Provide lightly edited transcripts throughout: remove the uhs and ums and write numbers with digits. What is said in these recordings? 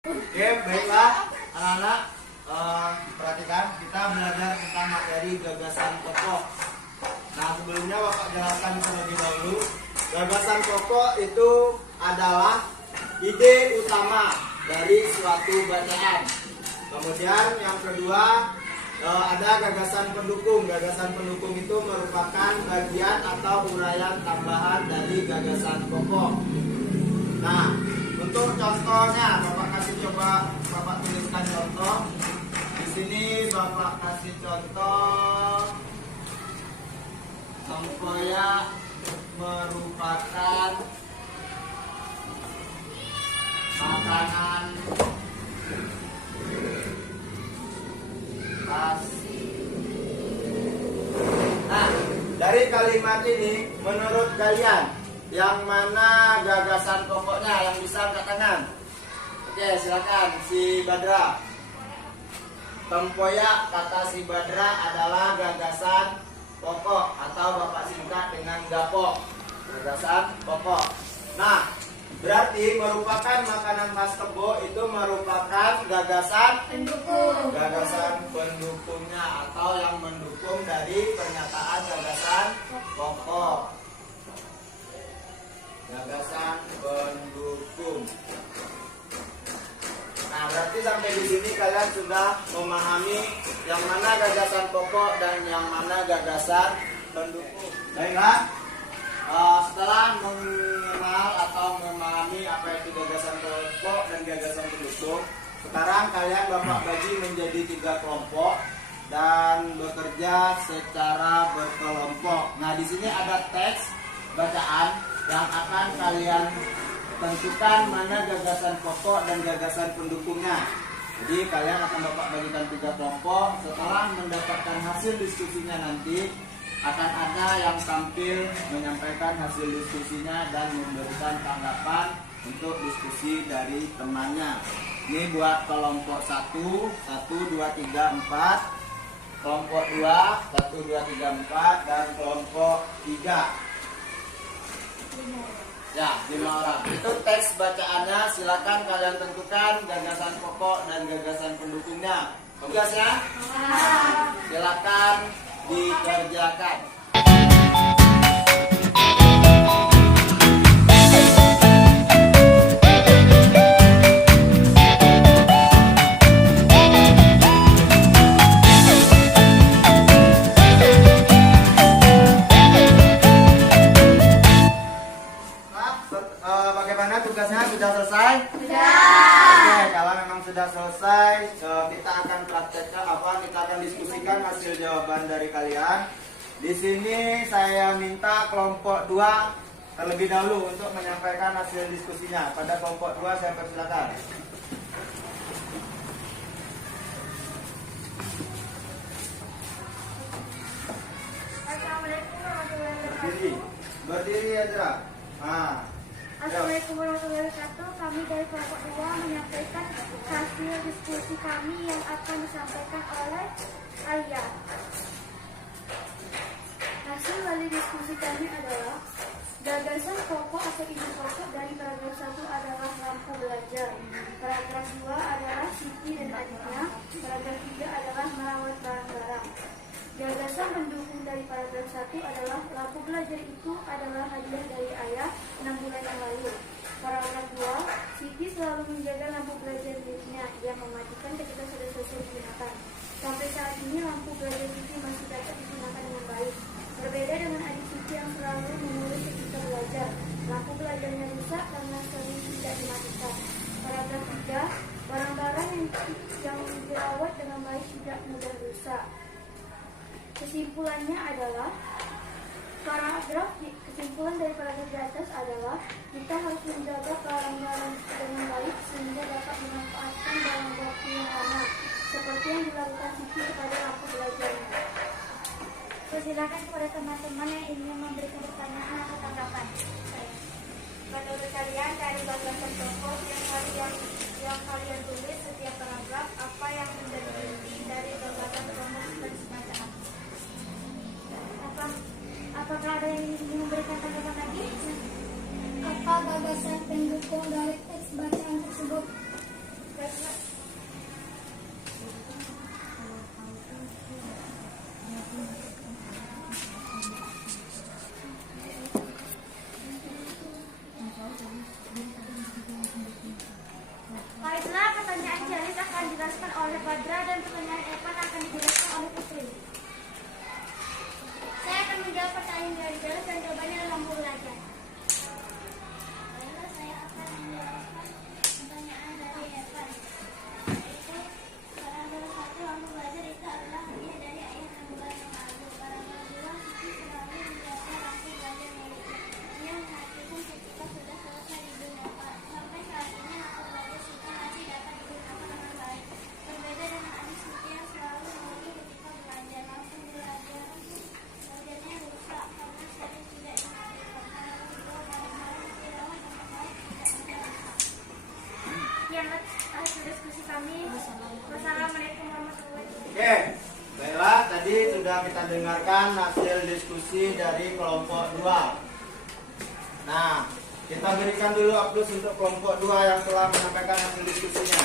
Oke, baiklah anak-anak, perhatikan kita belajar tentang materi gagasan pokok. Nah, sebelumnya Bapak jelaskan terlebih dahulu. Gagasan pokok itu adalah ide utama dari suatu bacaan. Kemudian yang kedua ada gagasan pendukung. Gagasan pendukung itu merupakan bagian atau uraian tambahan dari gagasan pokok. Nah, untuk contohnya, Bapak tuliskan contoh. Di sini Bapak kasih contoh tempoyak merupakan makanan khas. Nah, dari kalimat ini menurut kalian yang mana gagasan pokoknya yang bisa angkat tangan? Oke, silakan si Badra. Tempoyak kata si Badra adalah gagasan pokok atau Bapak singkat dengan gapok. Gagasan pokok. Nah, berarti merupakan makanan khas Kebo itu merupakan gagasan pendukung. Gagasan pendukungnya atau yang mendukung dari pernyataan gagasan pokok. Gagasan pendukung. Nah, berarti sampai di sini kalian sudah memahami yang mana gagasan pokok dan yang mana gagasan pendukung. Baiklah, setelah mengenal atau memahami apa itu gagasan pokok dan gagasan pendukung, sekarang kalian Bapak bagi menjadi 3 kelompok dan bekerja secara berkelompok. Nah, di sini ada teks bacaan yang akan kalian tentukan mana gagasan pokok dan gagasan pendukungnya. Jadi kalian akan Bapak bagikan 3 kelompok. Setelah mendapatkan hasil diskusinya nanti akan ada yang tampil menyampaikan hasil diskusinya dan memberikan tanggapan untuk diskusi dari temannya. Ini buat kelompok 1, 1, 2, 3, 4. Kelompok 2, 1, 2, 3, 4. Dan kelompok 3. Ya, 5 orang. Itu teks bacaannya. Silakan kalian tentukan gagasan pokok dan gagasan pendukungnya. Tugas ya? Silakan dikerjakan. Bagaimana tugasnya? Sudah selesai? Sudah. Oke, kalau memang sudah selesai, kita akan praktekkan kita akan diskusikan hasil jawaban dari kalian. Di sini saya minta kelompok 2 terlebih dahulu untuk menyampaikan hasil diskusinya. Pada kelompok 2 saya persilakan. Assalamualaikum warahmatullahi wabarakatuh. Berdiri aja. Assalamualaikum warahmatullahi wabarakatuh. Kami dari kelompok 2 menyampaikan hasil diskusi kami yang akan disampaikan oleh Alia. Hasil dari diskusi kami adalah gagasan pokok atau ide pokok dari paragraf 1 adalah lampu belajar. Paragraf 2 adalah Siti dan adiknya. Paragraf 3 adalah merawat barang-barang. Gagasan pendukung dari paragraf 1 adalah lampu belajar itu adalah hadiah dari ayah 6 bulan yang lalu. Paragraf 2, Siti selalu menjaga lampu belajar miliknya. Ia mematikan ketika sudah selesai digunakan. Sampai saat ini lampu belajar Siti masih dapat digunakan dengan baik. Berbeda dengan adik Siti yang selalu menulis ketika belajar. Lampu belajarnya rusak karena sering tidak dimatikan. Paragraf 3, barang-barang yang dirawat dengan baik tidak mudah rusak. Kesimpulannya adalah kesimpulan dari paragraf di atas adalah kita harus menjaga barang-barang dengan baik sehingga dapat dimanfaatkan dalam waktu yang lama, seperti yang dilakukan Siti kepada lampu belajarnya. Persilakan kepada teman-teman yang ingin memberikan pertanyaan atau tanggapan. Menurut kalian dari gagasan pokok yang kalian tulis setiap paragraf, apa yang menjadi inti dari gagasan pokok dan semacam? Apakah ada yang ingin memberikan tanggapan lagi? Apa gagasan pendukung dari teks bacaan tersebut? dijelaskan oleh Badra dan pertanyaan Evan akan dijelaskan oleh Putri. Saya akan menjawab pertanyaan dari jelas dan jawabannya dalam buku belajar. Lalu saya akan menjelaskan pertanyaan dari Evan. Yaitu paragraf 1 lampu belajar itu adalah hadiah dari ayah dan bulan yang lalu. Paragraf 2 Siti selalu menjaga lampu belajar miliknya. Dia mengajukan ketika sudah selesai digunakan. Sampai saat ini lampu belajar Siti masih dapat digunakan dengan baik. Berbeda dengan adik Siti yang selalu mengeluh ketika belajar. Lampu belajarnya rusak karena sering tidak dimatikan. Paragraf 2 barang-barang dirawat dengan baik tidak dirusak. Yang akhir diskusi kami. Wassalamualaikum warahmatullahi wabarakatuh. Oke, baiklah, tadi sudah kita dengarkan hasil diskusi dari kelompok 2. Nah, kita berikan dulu aplaus untuk kelompok 2 yang telah menyampaikan hasil diskusinya.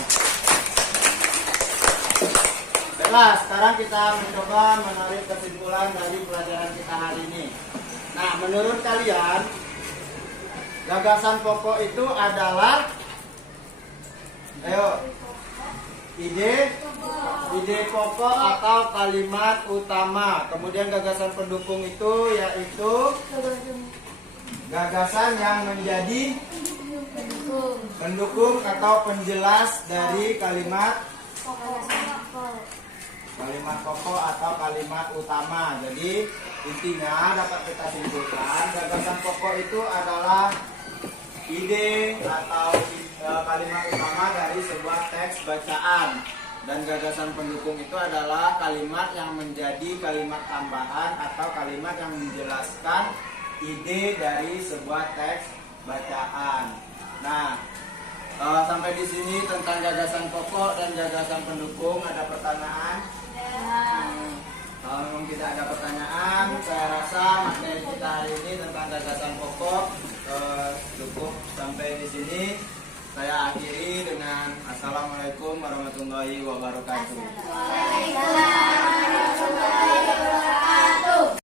Baiklah, sekarang kita mencoba menarik kesimpulan dari pelajaran kita hari ini. Nah, menurut kalian, gagasan pokok itu adalah, ayo, ide pokok atau kalimat utama. Kemudian gagasan pendukung itu yaitu gagasan yang menjadi pendukung atau penjelas dari kalimat pokok atau kalimat utama. Jadi intinya dapat kita simpulkan gagasan pokok itu adalah ide atau kalimat utama dari sebuah teks bacaan, dan gagasan pendukung itu adalah kalimat yang menjadi kalimat tambahan atau kalimat yang menjelaskan ide dari sebuah teks bacaan. Nah, sampai di sini tentang gagasan pokok dan gagasan pendukung. Ada pertanyaan? Kalau memang tidak ada pertanyaan, saya rasa materi kita hari ini tentang gagasan pokok cukup sampai di sini. Saya akhiri dengan Assalamualaikum warahmatullahi wabarakatuh. Waalaikumsalam.